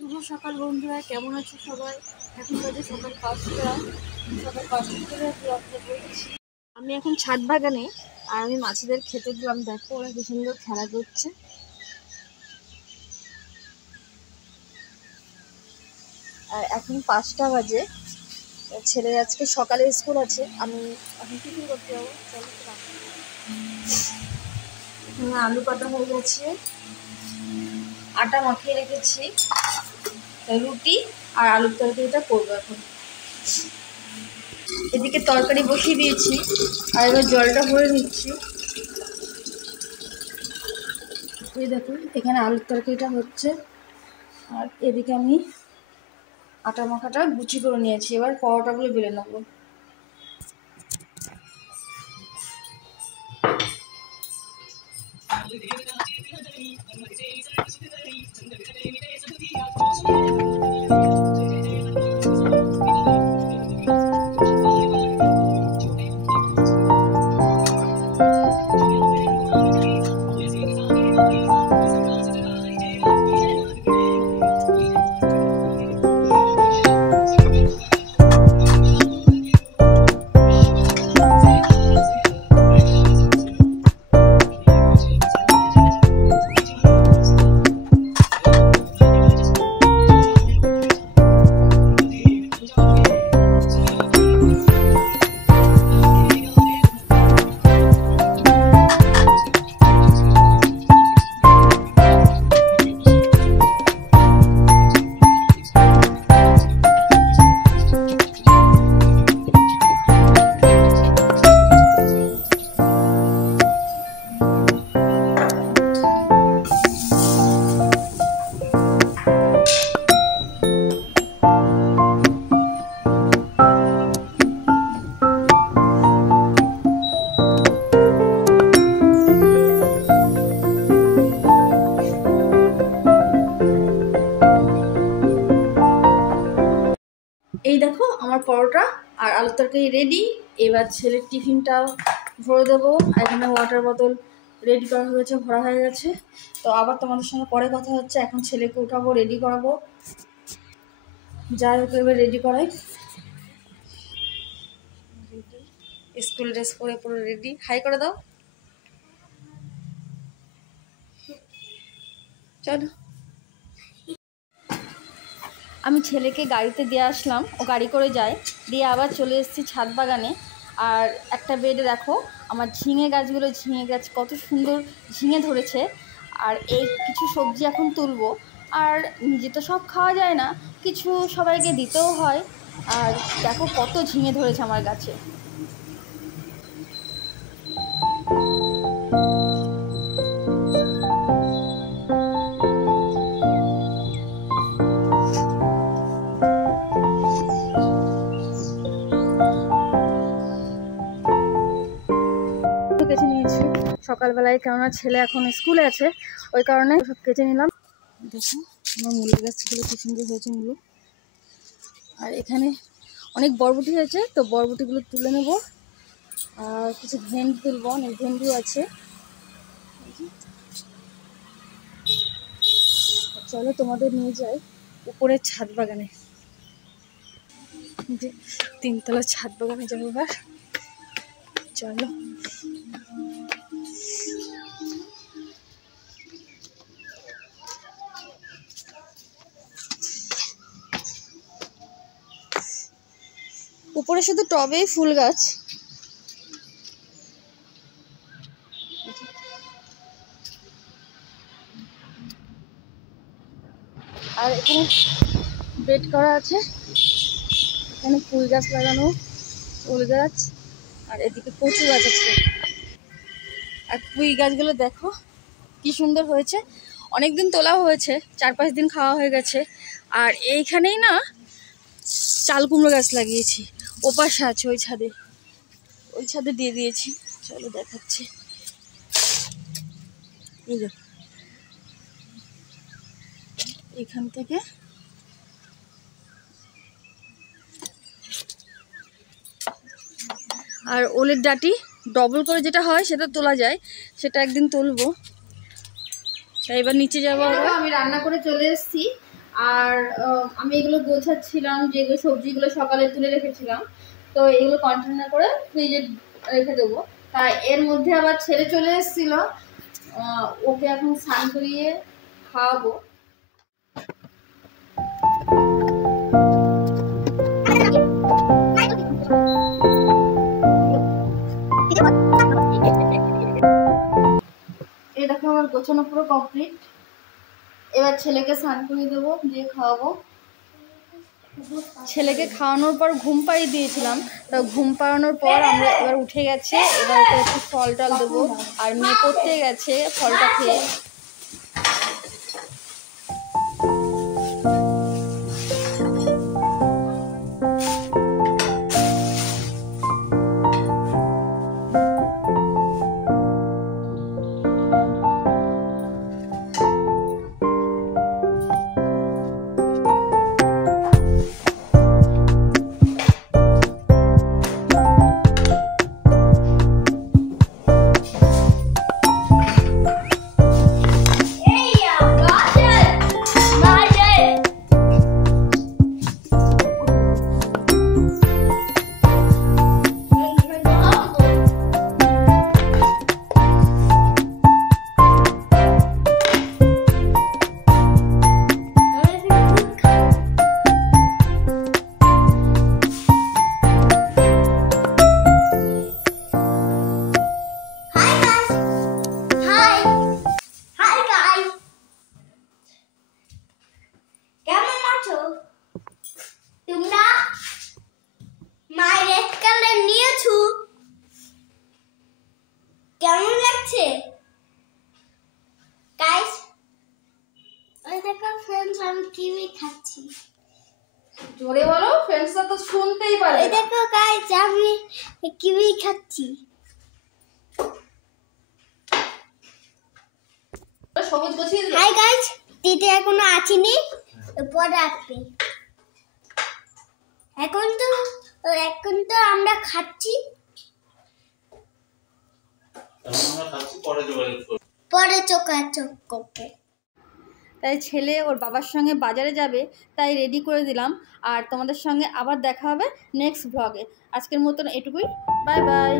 শুভ সকাল বন্ধুরা, কেমন আছো সবাই? এখন বাজে সকাল 5টা। সকাল 5টা থেকে ব্লগটা করছি। আমি এখন ছাদ বাগানে, আর আমি মাছেদের খেতে দিলাম। দেখো ওরা কি সুন্দর খেলা করছে। আর এখন 5টা বাজে, ছেলের আজকে সকালে স্কুল আছে। আমি এখন টিফিন করতে যাবো। চলো আলু কাটা হয়ে গেছে, আটা মাখিয়ে রেখেছি, রুটি আর আলুর তরকারিটা করবো এখন। এদিকে তরকারি বসিয়ে দিয়েছি, আর এবার জলটা ভরে নিচ্ছি। এই দেখুন এখানে আলুর তরকারিটা হচ্ছে, আর এদিকে আমি আটা মাখাটা গুচি করে নিয়েছি। এবার পরোটাগুলো বেলে নেবো। এই দেখো আমার পরোটা আর আলুর তরকারি রেডি। এবার ছেলের টিফিনটাও ভরে দেবো। এখানে ওয়াটার বোতল রেডি করা হয়েছে, ভরা হয়ে গেছে। তো আবার তোমাদের সঙ্গে পরে কথা হচ্ছে। এখন ছেলেকে উঠাবো, রেডি করাবো। যাই হোক এবার রেডি করাই। স্কুল ড্রেস পরে পুরো রেডি। হাই করে দাও। চলো, আমি ছেলেকে গাড়িতে দিয়ে আসলাম, ও গাড়ি করে যায়, দিয়ে আবার চলে এসেছি ছাদ বাগানে। আর একটা বেডে দেখো আমার ঝিঙে গাছগুলো, ঝিঙে গাছ কত সুন্দর ঝিঙে ধরেছে। আর এই কিছু সবজি এখন তুলবো। আর নিজে তো সব খাওয়া যায় না, কিছু সবাইকে দিতেও হয়। আর দেখো কত ঝিঙে ধরেছে আমার গাছে। কেচে নিয়েছি সকালবেলায়, কেননা ছেলে এখন স্কুলে আছে, ওই কারণে সব কেচে নিলাম। দেখো আমার মূলো গাছগুলো কি সুন্দর হয়েছে মূলো। আর এখানে অনেক বরবটি হয়েছে, তো বরবটিগুলো তুলে নেব। আর কিছু ভেন্ডি তুলবো, অনেক ভেন্ডিও আছে। চলো তোমাদের নিয়ে যাই উপরের ছাদ বাগানে। যে 3তলা ছাদ বাগানে যাবো এবার। চলো, উপরে শুধু টবেই ফুল গাছ। আর এখানে বেড করা আছে, এখানে ফুল গাছ লাগানো, ফুল গাছ। আর এদিকে কচু গাছ আছে। আর পুঁই গাছগুলো দেখো কি সুন্দর হয়েছে। অনেকদিন তোলা হয়েছে, 4-5 দিন খাওয়া হয়ে গেছে। আর এইখানেই না চাল কুমড়ো গাছ লাগিয়েছি, ওপাশে আছে ওই ছাদে দিয়ে দিয়েছি। চলো দেখাচ্ছি। এই যে এখান থেকে আর ওলের ডাঁটি ডবল করে যেটা হয় সেটা তোলা যায়, সেটা একদিন তুলবো। তাই এবার নিচে যাবো। আমি রান্না করে চলে এসেছি, আর আমি এগুলো গোছাচ্ছিলাম, যেগুলো সবজিগুলো সকালে তুলে রেখেছিলাম, তো এগুলো কন্টেনার করে ফ্রিজে রেখে দেবো। তাই এর মধ্যে আবার ছেলে চলে এসেছিল, ওকে এখন স্নান করিয়ে খাওয়াবো। এই দেখো আমার গোছানো পুরো কমপ্লিট। এবার ছেলেকে স্নান করিয়ে দেবো, দিয়ে খাওয়াবো। ছেলেকে খাওয়ানোর পর ঘুম পাড়িয়ে দিয়েছিলাম, তো ঘুম পাড়ানোর পর আমরা এবার উঠে গেছে, এবার ওকে একটু ফল টল দেবো। আর মেয়ে পড়তে গেছে ফলটা খেয়ে। কেমন লাগছে গাইস? ওই দেখো फ्रेंड्स, আমি কিউই খাচ্ছি। জোরে বলো, ফ্রেন্ডসরা তো শুনতেই পারে। ওই দেখো গাইস, আমি কিউই খাচ্ছি। সবুজ গোছিয়ে দিল। হাই গাইস, দিদি এখনো আসেনি, পরে আসবে। এখন তো আমরা খাচ্ছি, পরে যোগাযোগ করবো। তাই ছেলে ওর বাবার সঙ্গে বাজারে যাবে, তাই রেডি করে দিলাম। আর তোমাদের সঙ্গে আবার দেখা হবে নেক্সট ব্লগে। আজকের মতন এটুকুই, বাই বাই।